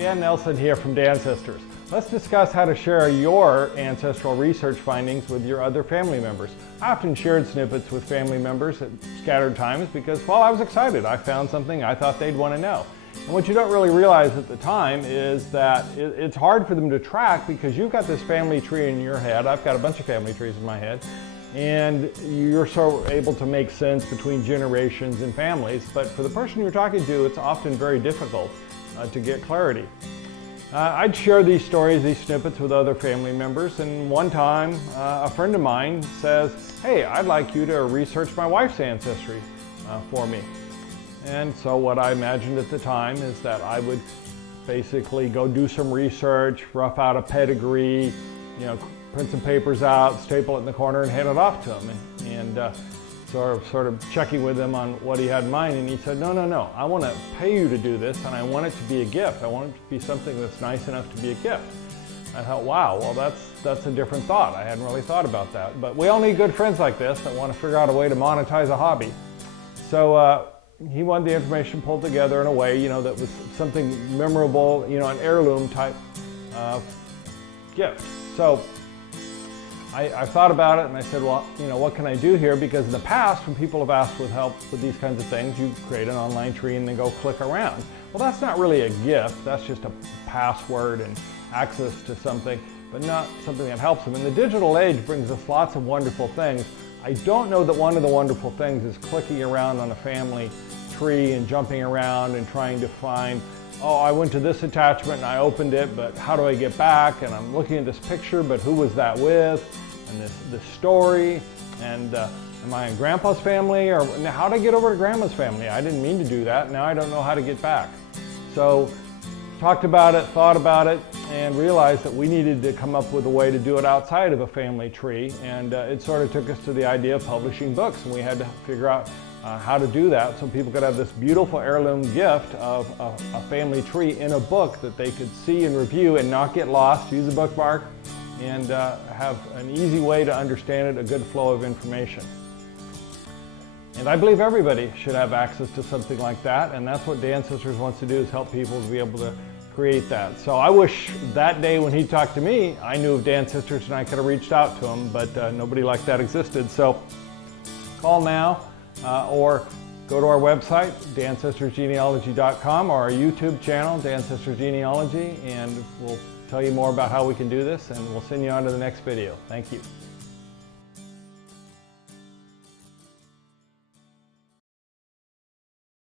Dan Nelson here from Dancestors. Let's discuss how to share your ancestral research findings with your other family members. I often shared snippets with family members at scattered times because, well, I was excited. I found something I thought they'd want to know. And what you don't really realize at the time is that it's hard for them to track because you've got this family tree in your head. I've got a bunch of family trees in my head. And you're so able to make sense between generations and families. But for the person you're talking to, it's often very difficult to get clarity. I'd share these stories, these snippets with other family members, and one time a friend of mine says, "Hey, I'd like you to research my wife's ancestry for me." And so what I imagined at the time is that I would basically go do some research, rough out a pedigree, print some papers out, staple it in the corner and hand it off to him. And sort of checking with him on what he had in mind, and he said, no, I want to pay you to do this, and I want it to be a gift. I want it to be something that's nice enough to be a gift. I thought, wow, well that's a different thought. I hadn't really thought about that. But we all need good friends like this that want to figure out a way to monetize a hobby. So he wanted the information pulled together in a way, that was something memorable, an heirloom type gift. So I thought about it and I said, well, what can I do here? Because in the past, when people have asked with help with these kinds of things, you create an online tree and then go click around. Well, that's not really a gift. That's just a password and access to something, but not something that helps them. And the digital age brings us lots of wonderful things. I don't know that one of the wonderful things is clicking around on a family tree and jumping around and trying to find, oh, I went to this attachment and I opened it, but how do I get back? And I'm looking at this picture, but who was that with? And this story, and am I in Grandpa's family? Or how did I get over to Grandma's family? I didn't mean to do that. Now I don't know how to get back. So talked about it, thought about it, and realized that we needed to come up with a way to do it outside of a family tree. And it sort of took us to the idea of publishing books, and we had to figure out how to do that so people could have this beautiful heirloom gift of a family tree in a book that they could see and review and not get lost, use a bookmark, and have an easy way to understand it, a good flow of information. And I believe everybody should have access to something like that, and that's what Dancestors wants to do, is help people to be able to create that. So I wish that day when he talked to me, I knew of Dancestors and I could have reached out to him, but nobody like that existed. So call now or go to our website, dancestorsgenealogy.com, or our YouTube channel, Dancestors Genealogy, and we'll tell you more about how we can do this, and we'll send you on to the next video. Thank you.